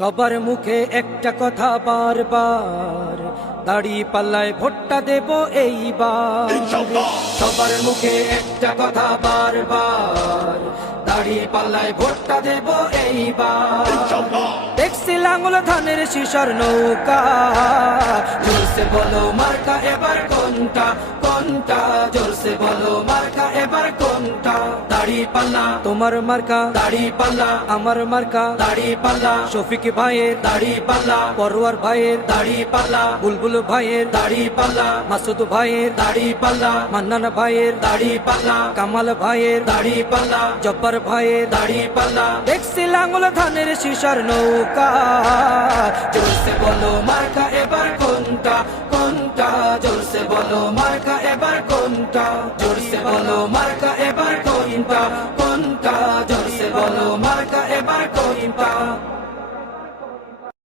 সবার মুখে একটা কথা বারবার, দাড়ি পাল্লায় ভোটটা দেব এইবার। সবার মুখে একটা কথা বারবার, দাড়ি পাল্লায় ভোটটা দেব এইবার। দেখছি লাঙ্গল ধানের শিশর নৌকা, জোরসে বলো মার্কা এবার কোনটা কোনটা, জোরসে বলো মার্কা এবার কোনটা। দাড়ি পাল্লা তোমার মার্কা, দাড়ি পাল্লা আমার মার্কা, দাড়ি পাল্লা শফিক ভাইয়ের দাড়ি পাল্লা, পরোয়ার ভাইয়ের দাড়ি পাল্লা, বুলবুল ভাইয়ের দাড়ি পাল্লা, মাসুদ ভাইয়ের দাড়ি পাল্লা, মান্নান ভাইয়ের দাড়ি পাল্লা, কামাল ভাইয়ের দাড়ি পাল্লা, জব্বার ভাইয়ের দাড়ি পাল্লা। দেখছি লাঙ্গল ধানের শিশর নৌকা, জোরসে বলো মার্কা এবার কোনটা কোনটা, জোরসে বলো মার্কা এবার কোনটা, জোরসে বলো মার্কা